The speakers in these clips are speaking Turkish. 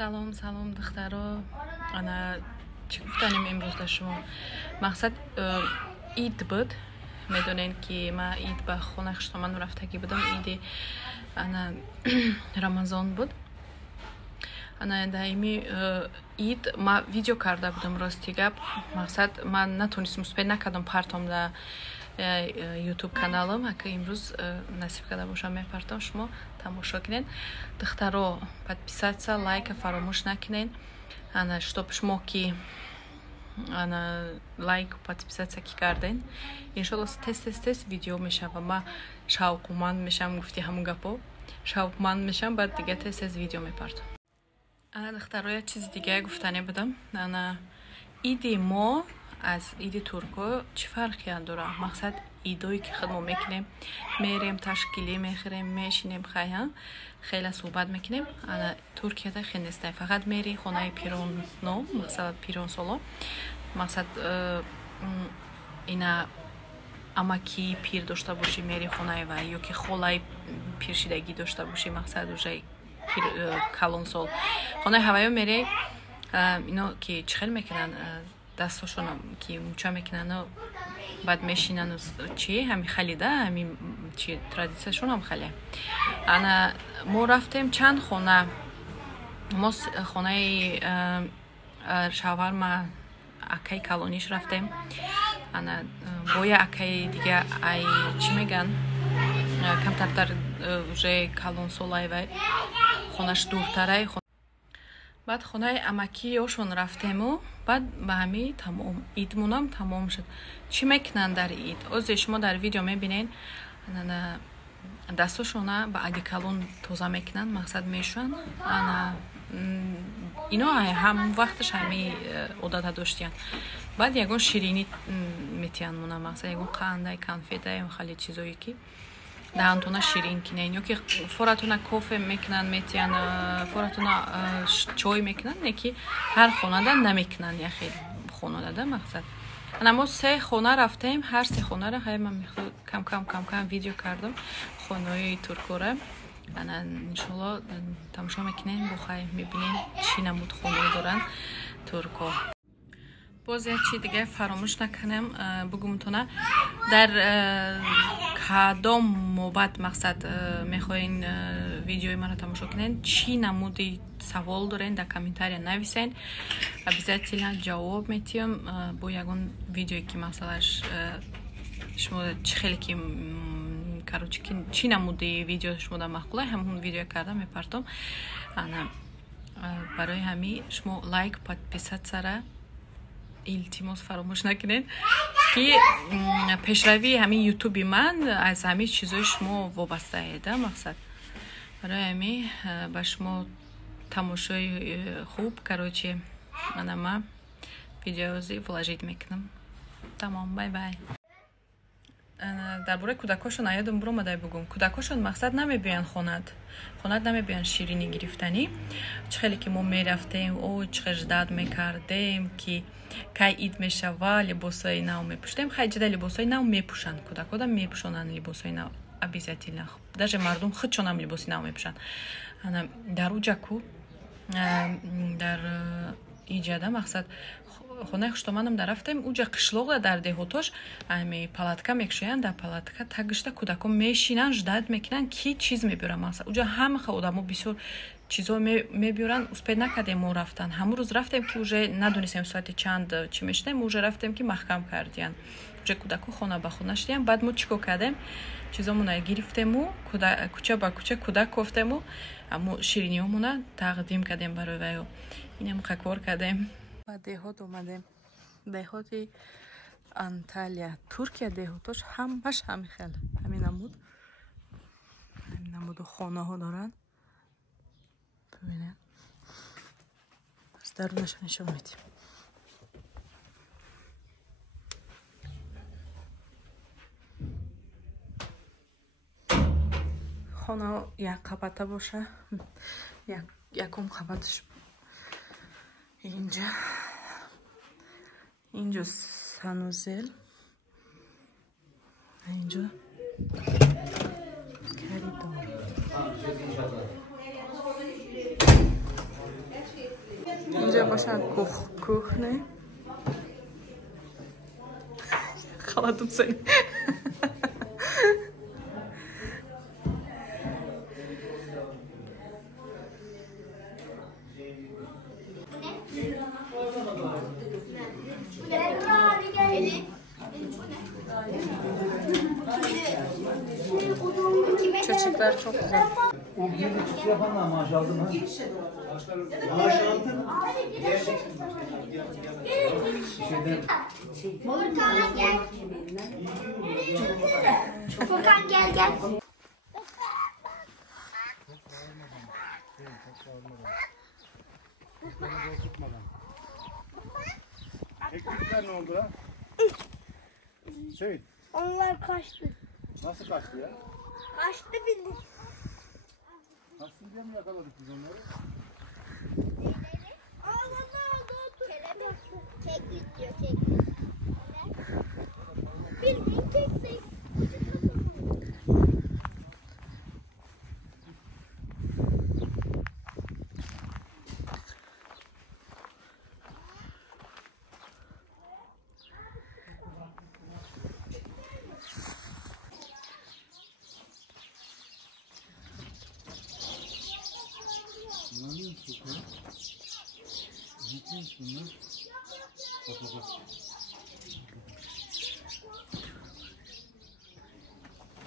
سلام سلام دخترا. انا چی گفتنیم امروز در شما مقصد اید بود. میدونین که ما اید به خونه خشتمان رفتگی بودم. اید انا رمضان بود. انا دائمی اید ما ویدیو کرده بودم راستی گپ. مقصد من نتونستم سپید نکردم پرتم در یوتیوب کانالم. اگه امروز نصیب کرده باشم میپرتم شما تماشا کنین. دخترا подписаться, лайк فراموش نکنین. انا чтоб شما که انا лайк подписаться کی کردین انشالله تست ویدیو میشه و ما شوقمند میشم. گفتی همون گپو شوقمند میشم بعد دیگه تست ویدیو میپرتم. انا دخترا چیز دیگه گفتنی بودم. انا ایدی ما از اید ترکو چی فرقی داره؟ مقصد ایدایی که خود ما میکنیم میریم تشکیلی میخریم میشینیم خیلی صحبت میکنیم. انا ترکیه ده خیلی نیست. فقط میری خونه پیرون نو مقصد پیرون سولو مقصد اینا اما کی پیر داشته باشی میری خونه و یا که خولای پیرشیدگی داشته باشی مقصد اوجه پیر کالون سول خونه هوایی میری. اینا که چخل میکنن دستاشون که موچا میکنن و بعد میشینن و چی همین خلیده همین چی ترادیسیشون هم خیلی. انا ما رفتیم چند خونه. ما خونه شاورما اکای کالونیش رفتیم. انا بایا اکای دیگه ای چی میگن کمتر уже کالون سولای و خونش دورتره. بعد خونه اماکی هاشون رفتیم و بعد به همین تمام ایدمونم تمام شد. چی میکنن در اید؟ از شما در ویدیو میبینین دستاشون با ادیکالون توزه میکنن مقصد میشون. انا اینا هم وقتش همی عادت داشتین. بعد یکون شیرینی میتین مونا مقصد یکون قنده کنفیته خیلی چیزایی که دهانتون شیرین کنین یا که فورتون کافه میکنن میتین فورتون چای میکنن یکی هر خونه ده نمیکنن یا خیلی خونه ده مقصد. انا ما 3 خونه رفتیم. هر 3 خونه را من کم ویدیو کردم خونه ترکوره. انا انشالله تماشا میکنین بخیر میبینین چی نمود خونه دارن ترکو. باز یک چی دیگه فراموش نکنم بگومتونه در کدام نوبت مقصد میخواین ویدیوی من رو تماشا کنین چی نمودی سوال دارین در کامنتاری نویسین обязательно جواب میتیم با یگون ویدیویی که مثلا شما خیلی که کاروچی چی نمودی ویدیو شما در مقوله همون ویدیو کردم میپرتم. انا برای همین شما لایک подписаться را التماس فراموش نکنین که پیشروی همین یوتیوبی من از همین چیزای شما وابسته ایده مقصد. برای همین با شما تماشای خوب کاروچی انا ما ویدیوزی вложить میکنم. تمام بای بای. درباره کودکاشون یادم برآمده بگم کودکاشون مقصد نمیبیان خونت نمیبیان شیرینی گرفتنی. خیلی که ما میرفتیم او چقدر داد میکردیم که کی اید میشه و لباسای نو میپوشتیم. خیلی جدا لباسای نو میپوشن کودکا دا میپوشونن لباسای نو обязательно. даже مردم خودشون هم لباس نو میپوشن. انا در اوجاکو در ایجاده مقصد خونه خشتمانم در رفتیم اوجا قشلوق در دهوتاش امی پالاتکا میکشوین در پالاتکا تگشتا کودکان میشینن جداد میکنن کی چیز میبرن مثلا اوجا همه خودمو بسیار چیزا میبرن. اسپید نکردیم ما رفتن همون روز رفتیم که اوجا ندونستیم ساعت چند چی میشتیم. اوجا رفتیم که محکم کردین اوجا کودکو خونه به خونه شدیم. بعد ما چیکار کردیم چیزامونو گرفتیم و کوچه با کوچه کودک گفتیم و اما شیرینیامونو تقدیم کردیم برای ویو. اینم کار کردیم. بعد دهات اومدیم دهاتی انتالیا ترکیه دهاتش همش همین خیلی همین نمود خانه ها دارن. ببینید از درونش نشون میدیم. خانه یک قبطه باشه یکم قبطش اینجا سانوزل اینجا کریدور Buraya başa kuhne. Yakaladım seni. Çocuklar çok güzel. O bir çıkış yapanlar maaş aldı mı? Maaş aldım. Furkan gel. Furkan gel gel. Teknikler ne oldu lan? Şey, Onlar kaçtı. nasıl kaçtı ya? Kaçtı bildik. Nasıl diye mi yakaladık biz onları? Kelebek. Keklik diyor keklik. Bildiğin keklik. Bunlar ne istiyor? Ne istiyor bunlar? Bak bak bak.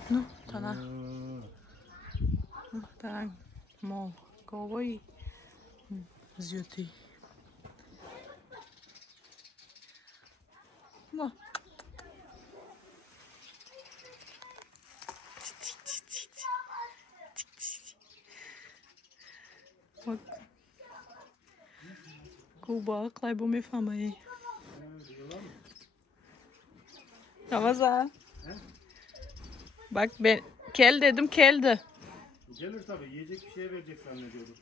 No, tana. Tak, mo, kovoj. Zjuti. No. Bak. Kuba, klein bu meefamay. Ramazan. Bak ben kel dedim keldi. Gelir tabii, yiyecek bir şey verecek zannediyordur.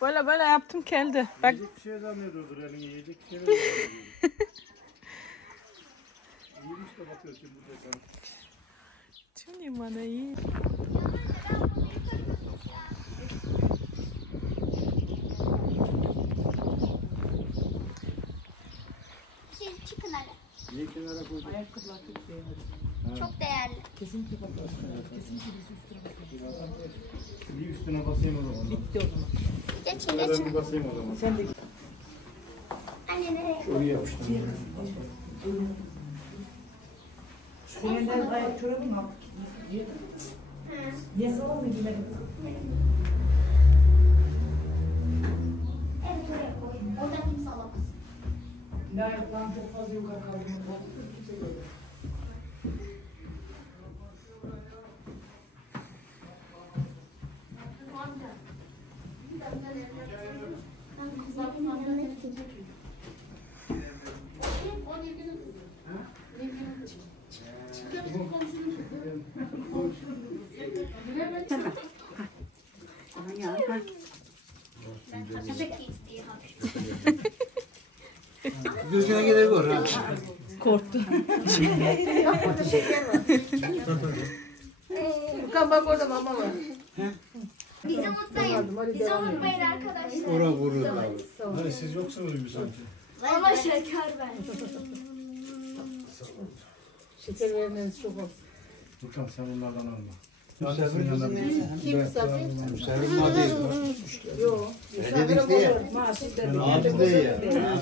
Böyle yaptım keldi. Bak Yiyecek bir şey zannediyordur, elini yiyecek bir şey verecek zannediyordur. İyiymiş de bakıyor şimdi burada sana. Чуни бана iyi. Siz çıkın hadi. Niye kenara koydun? Çok değerli. Bir üstüne basayım o zaman. Geçin Ben geçin. bir basayım o zaman. Anne nereye? Oraya yapıştım. Sürüyenden gayet çorabı mı aldık? Niye salon mu giymedin? Evet oraya koy. Orada kimse alamaz. Ne ayaklarım çok fazla yukarı kaldırmak. Kimse görmüyor. Gözüne gelir bu ha. Bizi unutmayın. Bizi unutmayın arkadaşlar. Ora vurur abi. Hani siz yoksunuz gibi sanki. Ama şeker ben. Şeker vermeniz çok olsun. Furkan sen bunlardan alma. Kim misafir? Müsavim değil. Yok. Dedik diye. Ağzı değil ya. Ağzı değil.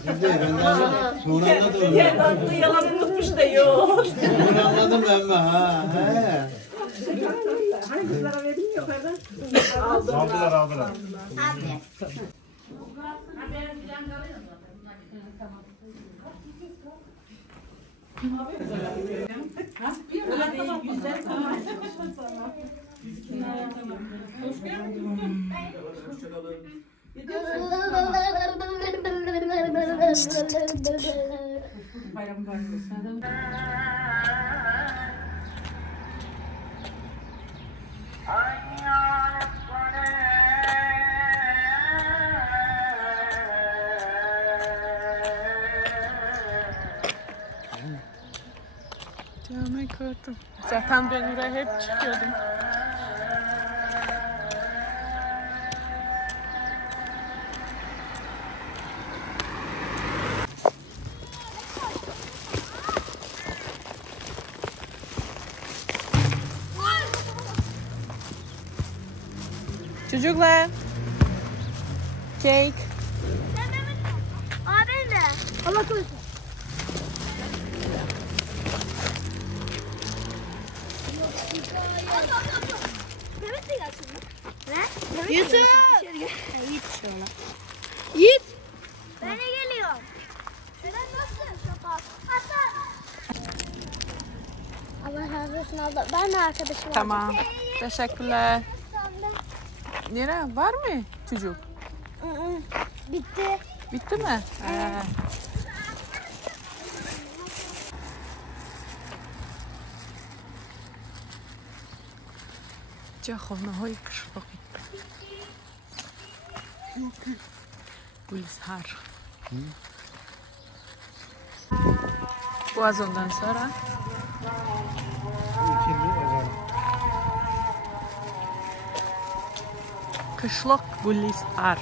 Ben de sonra anladım. Kendi aklı yalan unutmuş da yok. Bunu anladım ben ha. He. Hani kızlara verdin mi yukarıdan? Aldılar. Hadi. Bayram var olsun. Cami gördüm. Zaten ben buraya hep çıkıyordum. Çocuklar. Cake. Abi ne? Allah korusun. Mehmet de gelsin. Ne? Yusuf. Yiğit işte ona. Yiğit. Ben de geliyorum. Neden nasılsın? Hasan. Allah razı olsun abla. Ben de arkadaşım. Tamam. Teşekkürler. Nere? Var mı çocuk? Bitti. Bitti mi? جاخونه های قشقاقی گلزهر bu az ondan sonra kışlak gülizhar